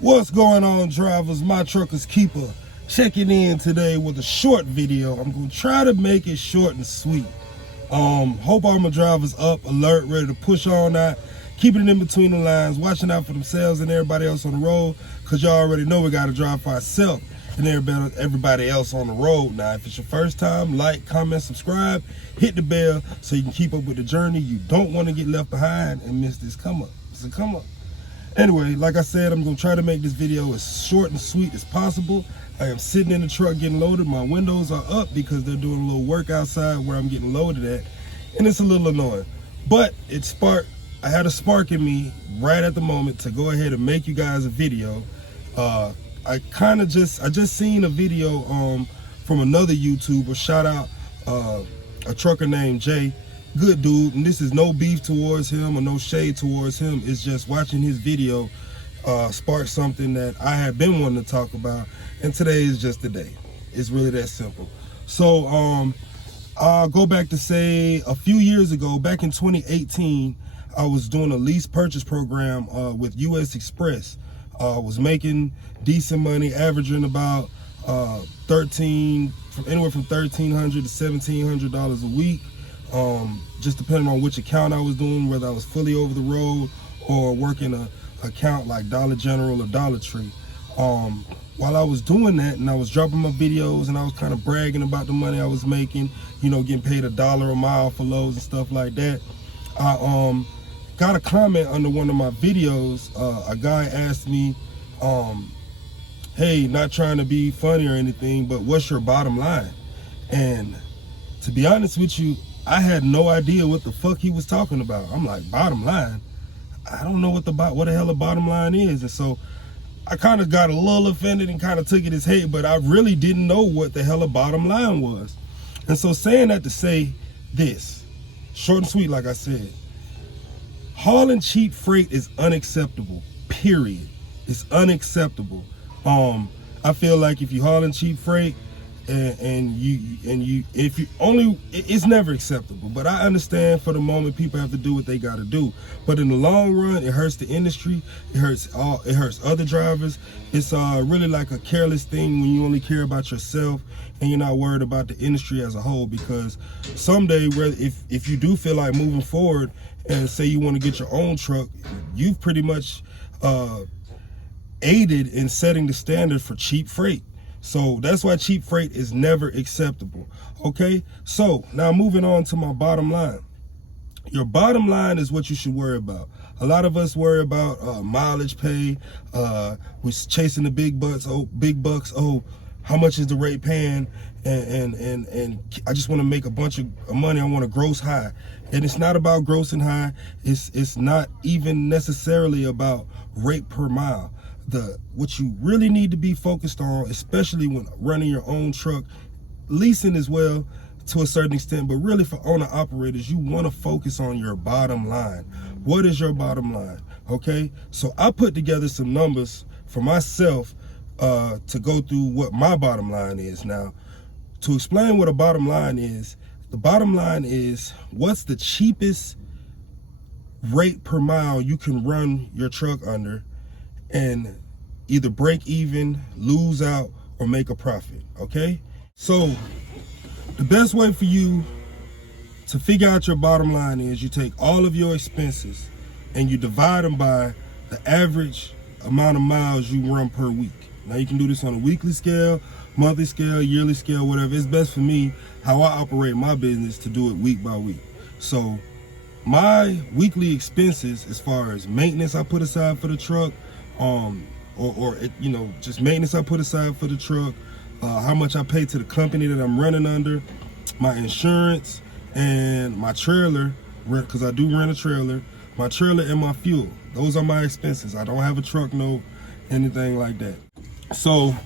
What's going on, drivers? My Trucker's Keeper checking in today with a short video. I'm gonna try to make it short and sweet. Hope all my drivers up, alert, ready to push on out, keeping it in between the lines, watching out for themselves and everybody else on the road, because y'all already know we gotta drive for ourselves and everybody else on the road. Now, if it's your first time, like, comment, subscribe, hit the bell so you can keep up with the journey. You don't want to get left behind and miss this come up. It's a come up. Anyway, like I said, I'm gonna try to make this video as short and sweet as possible. I am sitting in the truck getting loaded. My windows are up because they're doing a little work outside where I'm getting loaded at, and it's a little annoying. But I had a spark in me right at the moment to go ahead and make you guys a video. I just seen a video from another YouTuber. Shout out a trucker named Jay. Good dude, and this is no beef towards him or no shade towards him. It's just watching his video sparked something that I have been wanting to talk about, and today is just the day. It's really that simple. So I'll go back to say a few years ago, back in 2018, I was doing a lease purchase program with US Express. Was making decent money, averaging about anywhere from $1,300 to $1,700 a week. Just depending on which account I was doing, whether I was fully over the road or working a account like Dollar General or Dollar Tree. While I was doing that and I was dropping my videos and I was kind of bragging about the money I was making, you know, getting paid $1 a mile for loads and stuff like that, I got a comment under one of my videos. A guy asked me, hey, not trying to be funny or anything, but what's your bottom line? And to be honest with you, I had no idea what the fuck he was talking about. I'm like, bottom line? I don't know what the hell a bottom line is. And so I kind of got a little offended and kind of took it as hate, but I really didn't know what the hell a bottom line was. And so saying that to say this, short and sweet, like I said, hauling cheap freight is unacceptable, period. It's unacceptable. I feel like if you hauling cheap freight, it's never acceptable. But I understand for the moment people have to do what they got to do. But in the long run, it hurts the industry. It hurts other drivers. It's really like a careless thing when you only care about yourself and you're not worried about the industry as a whole. Because someday, if you do feel like moving forward and say you want to get your own truck, you've pretty much aided in setting the standard for cheap freight. So that's why cheap freight is never acceptable. Okay, so now moving on to my bottom line. Your bottom line is what you should worry about. A lot of us worry about mileage pay. We're chasing the big bucks. Oh, how much is the rate paying? And I just want to make a bunch of money. I want to gross high. And it's not about grossing high. It's not even necessarily about rate per mile. What you really need to be focused on, especially when running your own truck, leasing as well to a certain extent, but really for owner operators, you want to focus on your bottom line. What is your bottom line? Okay, so I put together some numbers for myself to go through what my bottom line is. Now, to explain what a bottom line is, the bottom line is what's the cheapest rate per mile you can run your truck under and either break even, lose out, or make a profit. Okay, so the best way for you to figure out your bottom line is you take all of your expenses and you divide them by the average amount of miles you run per week. Now you can do this on a weekly scale, monthly scale, yearly scale, whatever. It's best for me how I operate my business to do it week by week. So my weekly expenses, as far as maintenance I put aside for the truck, just maintenance I put aside for the truck, how much I pay to the company that I'm running under, my insurance, and my trailer, because I do rent a trailer, my trailer and my fuel. Those are my expenses. I don't have a truck note, anything like that. So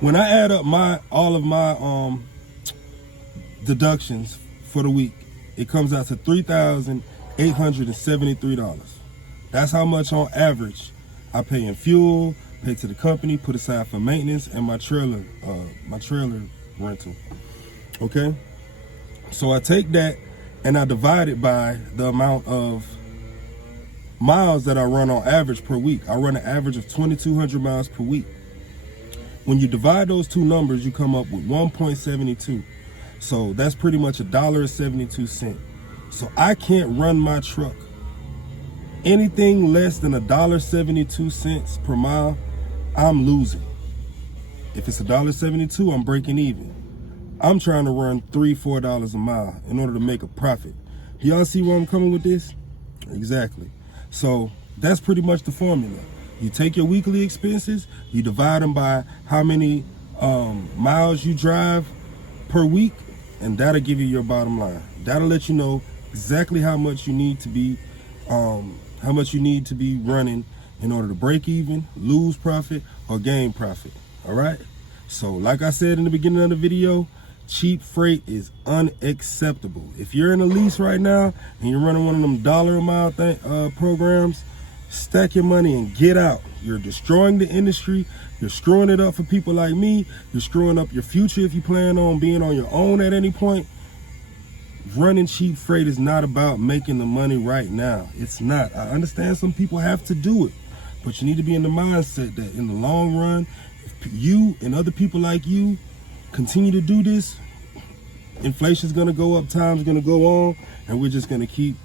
when I add up all of my deductions for the week, it comes out to $3,873. That's how much on average I pay in fuel, pay to the company, put aside for maintenance, and my trailer rental. Okay, so I take that and I divide it by the amount of miles that I run on average per week. I run an average of 2,200 miles per week. When you divide those two numbers, you come up with 1.72. So that's pretty much $1.72. So I can't run my truck anything less than $1.72 per mile. I'm losing. If it's $1.72, I'm breaking even. I'm trying to run $3, $4 a mile in order to make a profit. Do y'all see where I'm coming with this? Exactly. So that's pretty much the formula. You take your weekly expenses, you divide them by how many miles you drive per week, and that'll give you your bottom line. That'll let you know exactly how much you need to be running in order to break even, lose profit, or gain profit. All right. So like I said in the beginning of the video, cheap freight is unacceptable. If you're in a lease right now and you're running one of them dollar a mile programs, stack your money and get out. You're destroying the industry. You're screwing it up for people like me. You're screwing up your future if you plan on being on your own at any point. Running cheap freight is not about making the money right now. It's not. I understand some people have to do it, but you need to be in the mindset that in the long run, if you and other people like you continue to do this, inflation's gonna go up, time's gonna go on, and we're just gonna keep,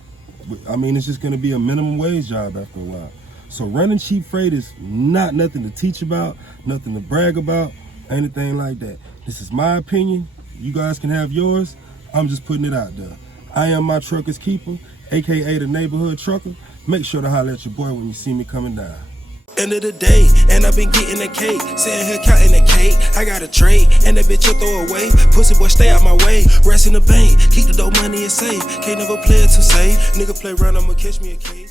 it's just gonna be a minimum wage job after a while. So running cheap freight is not nothing to teach about, nothing to brag about, anything like that. This is my opinion. You guys can have yours. I'm just putting it out there. I am my trucker's keeper, AKA the neighborhood trucker. Make sure to holler at your boy when you see me coming down. End of the day, and I've been getting a cake. Sitting here counting the cake. I got a trade, and that bitch you'll throw away. Pussy boy, stay out my way. Rest in the bank, keep the dope money and safe. Can't never play it too safe. Nigga play around, I'ma catch me a cake.